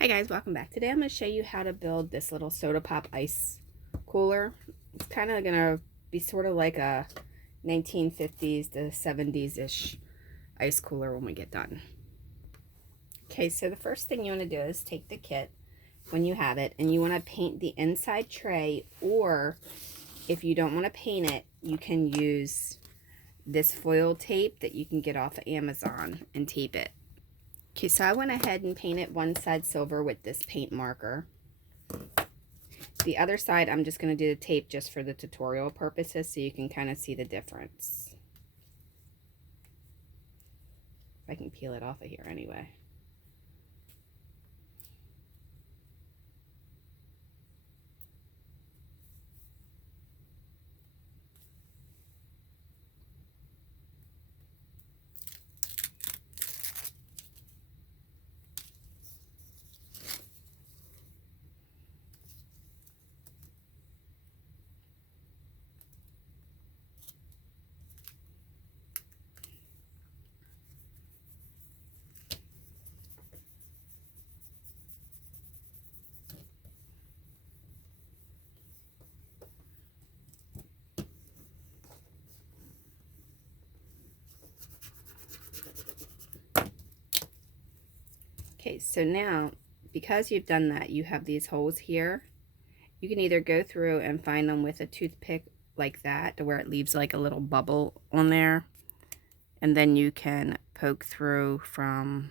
Hi guys, welcome back. Today I'm going to show you how to build this little soda pop ice cooler. It's kind of going to be sort of like a 1950s to 70s-ish ice cooler when we get done. Okay, so the first thing you want to do is take the kit when you have it, and you want to paint the inside tray, or if you don't want to paint it, you can use this foil tape that you can get off of Amazon and tape it. Okay, so I went ahead and painted one side silver with this paint marker. The other side, I'm just going to do the tape just for the tutorial purposes so you can kind of see the difference. If I can peel it off of here anyway. Okay, so now, because you've done that, you have these holes here. You can either go through and find them with a toothpick like that, to where it leaves like a little bubble on there. And then you can poke through from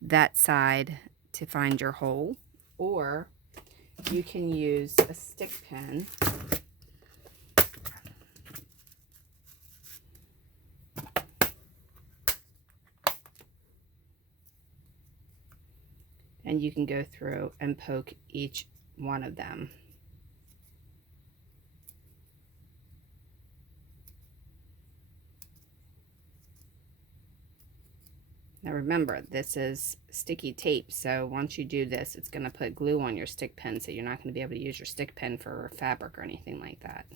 that side to find your hole. Or you can use a stick pin. And you can go through and poke each one of them. Now remember, this is sticky tape, so once you do this, it's going to put glue on your stick pin, so you're not going to be able to use your stick pin for fabric or anything like that.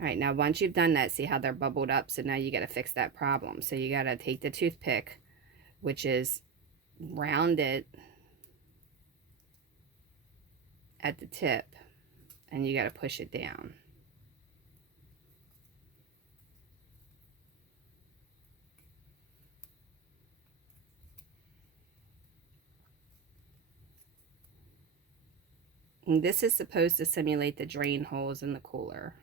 Alright, now once you've done that, see how they're bubbled up? So now you got to fix that problem. So you got to take the toothpick, which is rounded at the tip, and you got to push it down. And this is supposed to simulate the drain holes in the cooler.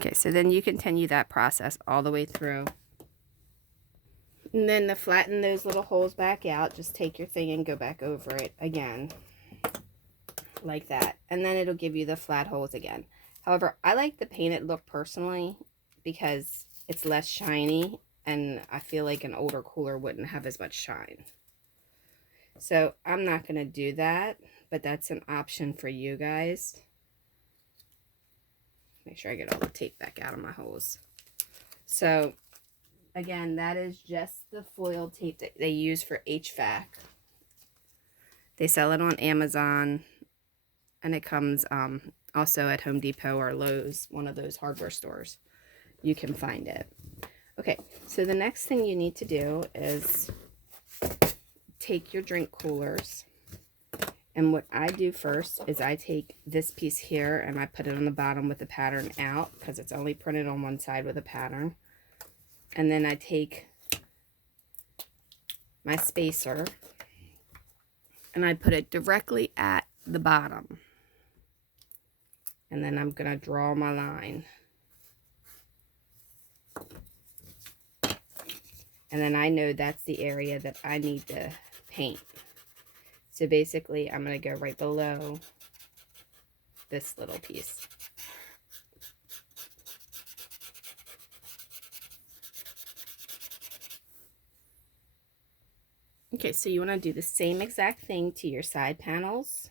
Okay, so then you continue that process all the way through. And then to flatten those little holes back out, just take your thing and go back over it again. Like that. And then it'll give you the flat holes again. However, I like the painted look personally because it's less shiny, and I feel like an older cooler wouldn't have as much shine. So I'm not going to do that, but that's an option for you guys. Make sure I get all the tape back out of my holes. So again, that is just the foil tape that they use for HVAC. They sell it on Amazon, and it comes also at Home Depot or Lowe's, one of those hardware stores. You can find it. Okay, so the next thing you need to do is take your drink coolers. And what I do first is I take this piece here and I put it on the bottom with the pattern out, because it's only printed on one side with a pattern. And then I take my spacer and I put it directly at the bottom. And then I'm going to draw my line. And then I know that's the area that I need to paint. So basically, I'm going to go right below this little piece. Okay, so you want to do the same exact thing to your side panels.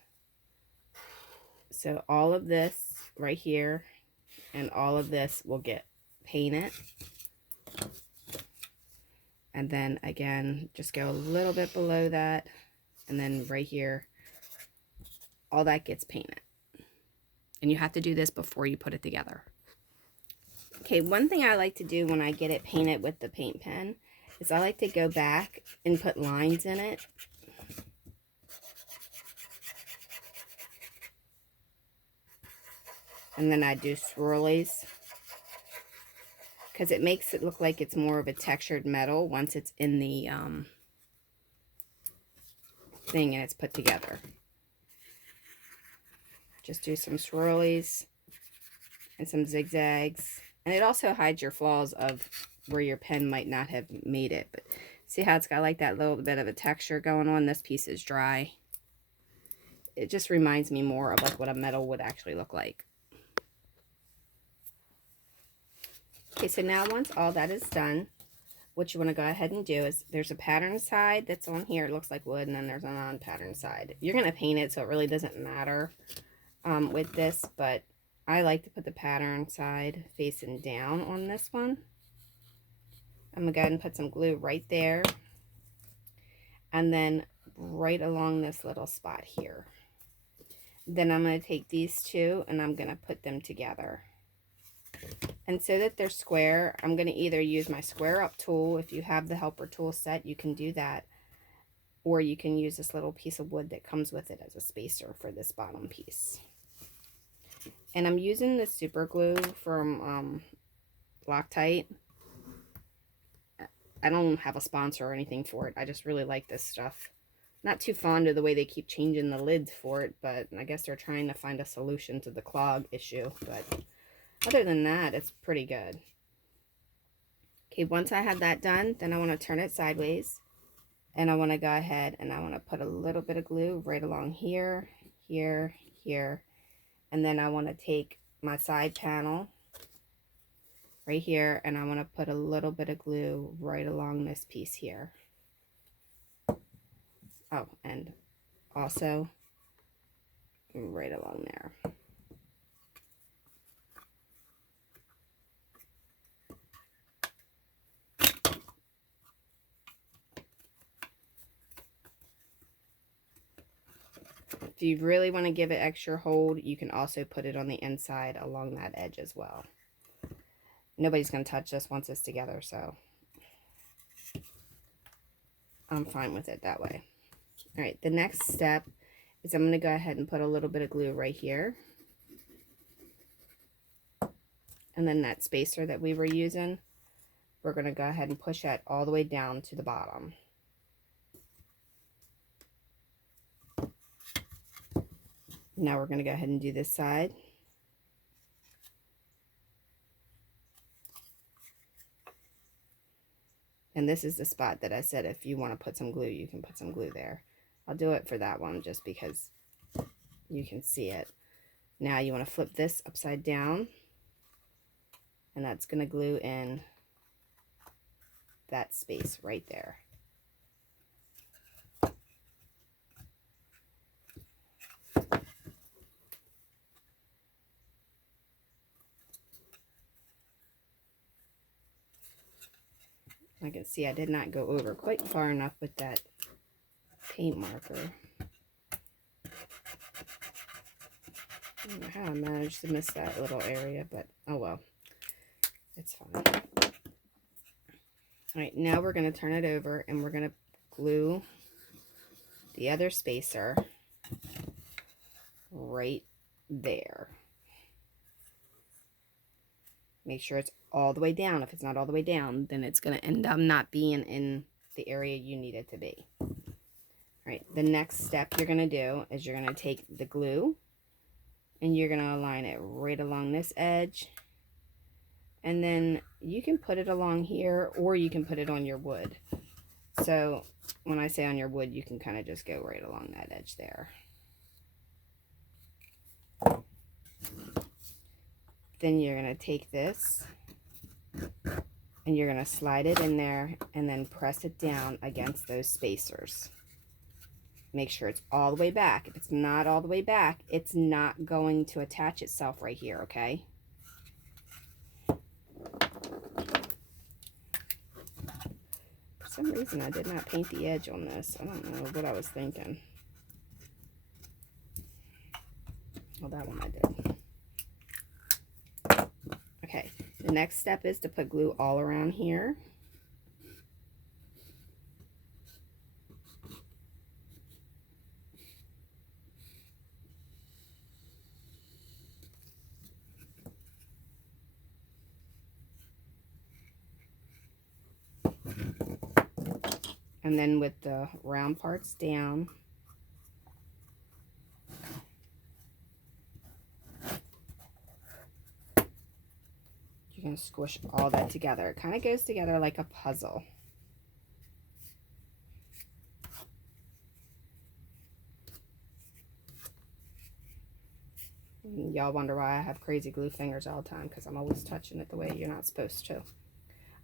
So all of this right here and all of this will get painted. And then again, just go a little bit below that. And then right here, all that gets painted. And you have to do this before you put it together. Okay, one thing I like to do when I get it painted with the paint pen is I like to go back and put lines in it. And then I do swirlies, because it makes it look like it's more of a textured metal once it's in the thing and it's put together. Just do some swirlies and some zigzags. And it also hides your flaws of where your pen might not have made it. But see how it's got like that little bit of a texture going on? This piece is dry. It just reminds me more of like what a metal would actually look like. Okay, so now once all that is done, what you want to go ahead and do is there's a pattern side that's on here. It looks like wood, and then there's a non-pattern side. You're going to paint it, so it really doesn't matter with this, but I like to put the pattern side facing down on this one. I'm going to go ahead and put some glue right there, and then right along this little spot here. Then I'm going to take these two and I'm going to put them together. And so that they're square, I'm going to either use my square up tool. If you have the helper tool set, you can do that. Or you can use this little piece of wood that comes with it as a spacer for this bottom piece. And I'm using the super glue from Loctite. I don't have a sponsor or anything for it. I just really like this stuff. Not too fond of the way they keep changing the lids for it, but I guess they're trying to find a solution to the clog issue. But other than that, it's pretty good. Okay, once I have that done, then I want to turn it sideways. And I want to go ahead and I want to put a little bit of glue right along here, here, here. And then I want to take my side panel right here and I want to put a little bit of glue right along this piece here. Oh, and also right along there. If you really want to give it extra hold, you can also put it on the inside along that edge as well. Nobody's going to touch this once it's together, so I'm fine with it that way. All right, the next step is I'm going to go ahead and put a little bit of glue right here. And then that spacer that we were using, we're going to go ahead and push that all the way down to the bottom. Now we're going to go ahead and do this side. And this is the spot that I said if you want to put some glue, you can put some glue there. I'll do it for that one just because you can see it. Now you want to flip this upside down. And that's going to glue in that space right there. I can see I did not go over quite far enough with that paint marker. I don't know how I managed to miss that little area, but oh well. It's fine. Alright, now we're going to turn it over and we're going to glue the other spacer right there. Make sure it's all the way down. If it's not all the way down, then it's going to end up not being in the area you need it to be. Alright, the next step you're going to do is you're going to take the glue and you're going to align it right along this edge. And then you can put it along here or you can put it on your wood. So when I say on your wood, you can kind of just go right along that edge there. Then you're going to take this And you're going to slide it in there and then press it down against those spacers. Make sure it's all the way back. If it's not all the way back, it's not going to attach itself right here, okay? For some reason, I did not paint the edge on this. I don't know what I was thinking. Well, that one I did. Okay, the next step is to put glue all around here. And then with the round parts down, you're going to squish all that together. It kind of goes together like a puzzle. Y'all wonder why I have crazy glue fingers all the time, because I'm always touching it the way you're not supposed to.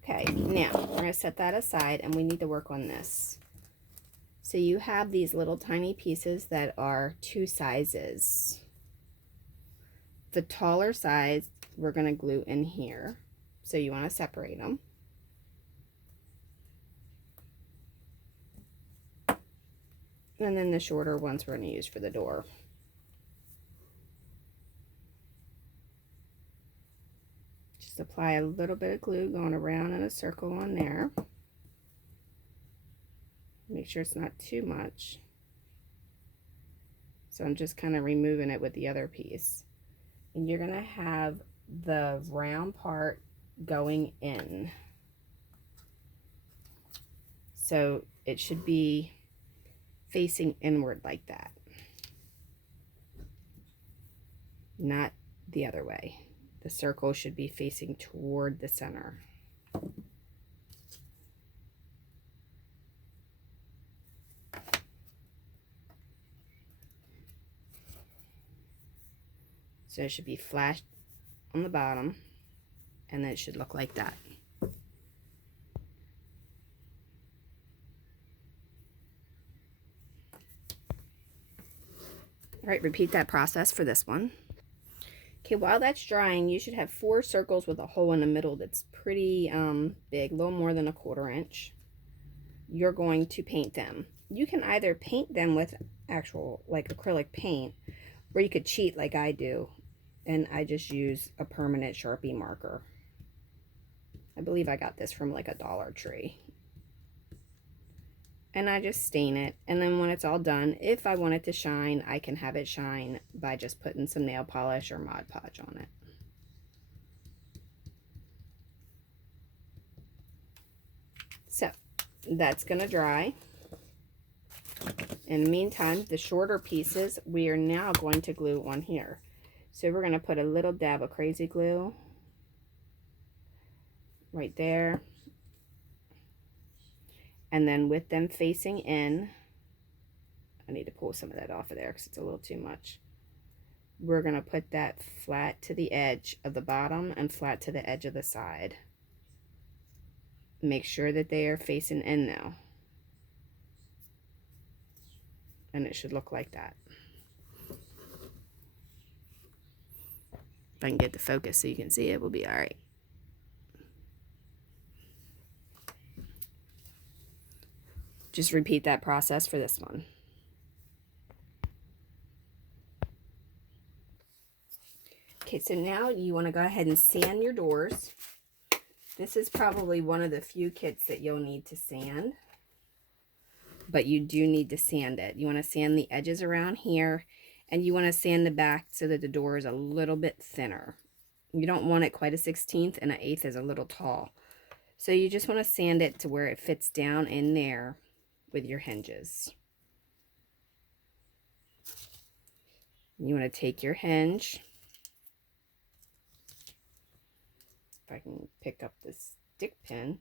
Okay, now we're going to set that aside and we need to work on this. So you have these little tiny pieces that are 2 sizes. The taller size we're going to glue in here. So you want to separate them. And then the shorter ones we're going to use for the door. Just apply a little bit of glue going around in a circle on there. Make sure it's not too much. So I'm just kind of removing it with the other piece. And you're going to have the round part going in. So it should be facing inward like that. Not the other way. The circle should be facing toward the center. So it should be flat on the bottom, and then it should look like that. All right, repeat that process for this one. Okay, while that's drying, you should have 4 circles with a hole in the middle that's pretty big, a little more than a 1/4 inch. You're going to paint them. You can either paint them with actual like acrylic paint, or you could cheat like I do, and I just use a permanent Sharpie marker. I believe I got this from like a Dollar Tree. And I just stain it, and then when it's all done, if I want it to shine, I can have it shine by just putting some nail polish or Mod Podge on it. So that's gonna dry. In the meantime, the shorter pieces we are now going to glue on here. So we're going to put a little dab of crazy glue right there. And then with them facing in, I need to pull some of that off of there because it's a little too much. We're going to put that flat to the edge of the bottom and flat to the edge of the side. Make sure that they are facing in now. And it should look like that. If I can get the focus so you can see it, we'll be all right. Just repeat that process for this one. Okay, so now you want to go ahead and sand your doors. This is probably one of the few kits that you'll need to sand, but you do need to sand it. You want to sand the edges around here, and you want to sand the back so that the door is a little bit thinner. You don't want it quite a 1/16, and 1/8 is a little tall. So you just want to sand it to where it fits down in there with your hinges. You want to take your hinge. If I can pick up this stick pin.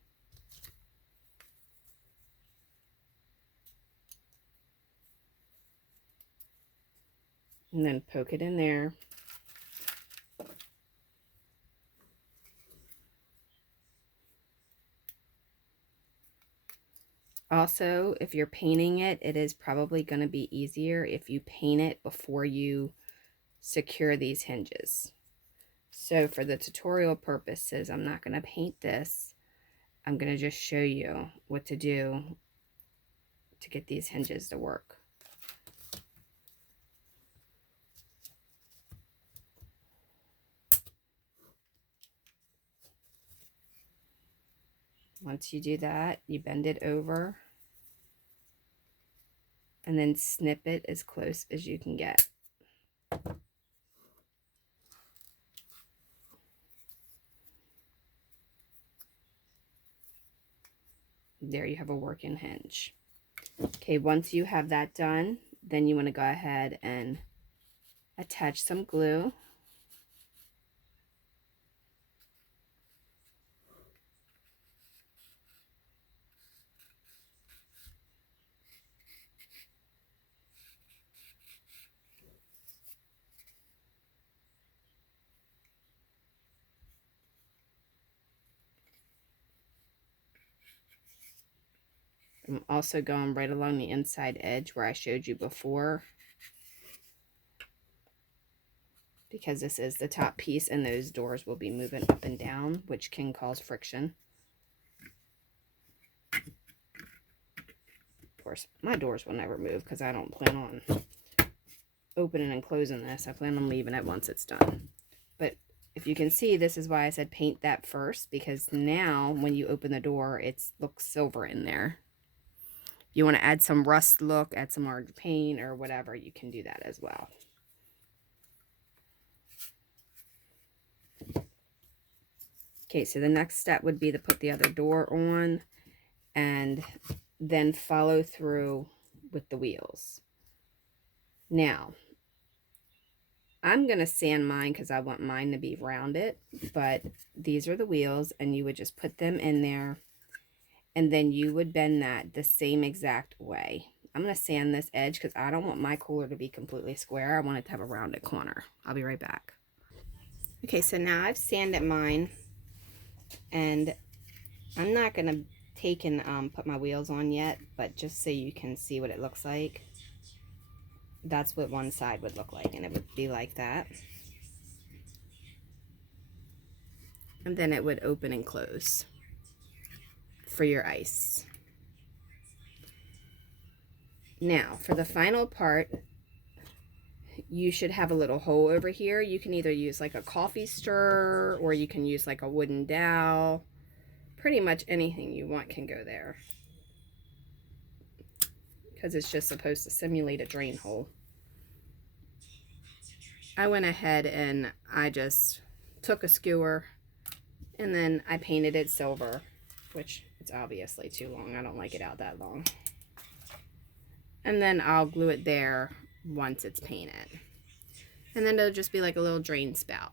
And then poke it in there. Also, if you're painting it, it is probably going to be easier if you paint it before you secure these hinges. So for the tutorial purposes, I'm not going to paint this. I'm going to just show you what to do to get these hinges to work. Once you do that, you bend it over and then snip it as close as you can get. There you have a working hinge. Okay, once you have that done, then you want to go ahead and attach some glue. I'm also going right along the inside edge where I showed you before, because this is the top piece and those doors will be moving up and down, which can cause friction. Of course, my doors will never move because I don't plan on opening and closing this. I plan on leaving it once it's done. But if you can see, this is why I said paint that first, because now when you open the door, it looks silver in there. You want to add some rust look, add some orange paint or whatever, you can do that as well. Okay, so the next step would be to put the other door on and then follow through with the wheels. Now, I'm going to sand mine because I want mine to be rounded, but these are the wheels and you would just put them in there and then you would bend that the same exact way. I'm going to sand this edge because I don't want my cooler to be completely square. I want it to have a rounded corner. I'll be right back. Okay, so now I've sanded mine and I'm not going to take and put my wheels on yet, but just so you can see what it looks like. That's what one side would look like, and it would be like that. And then it would open and close for your ice. Now, for the final part, you should have a little hole over here. You can either use like a coffee stirrer or you can use like a wooden dowel. Pretty much anything you want can go there, because it's just supposed to simulate a drain hole. I went ahead and I just took a skewer and then I painted it silver, which it's obviously too long. I don't like it out that long. And then I'll glue it there once it's painted. And then it'll just be like a little drain spout.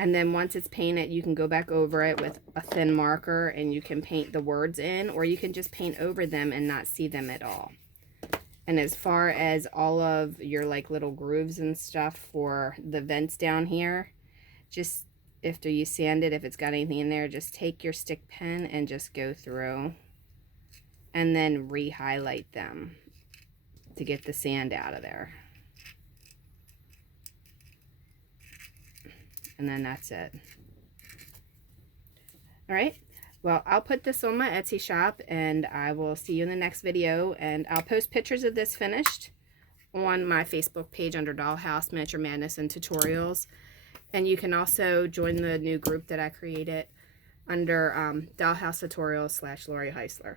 And then once it's painted, you can go back over it with a thin marker and you can paint the words in, or you can just paint over them and not see them at all. And as far as all of your like little grooves and stuff for the vents down here, just after you sand it, if it's got anything in there, just take your stick pen and just go through and then re-highlight them to get the sand out of there. And then that's it. All right. Well, I'll put this on my Etsy shop and I will see you in the next video. And I'll post pictures of this finished on my Facebook page under Dollhouse, Miniature Madness, and Tutorials. And you can also join the new group that I created under Dollhouse Tutorials / Lori Heisler.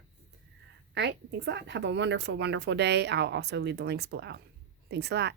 All right. Thanks a lot. Have a wonderful, wonderful day. I'll also leave the links below. Thanks a lot.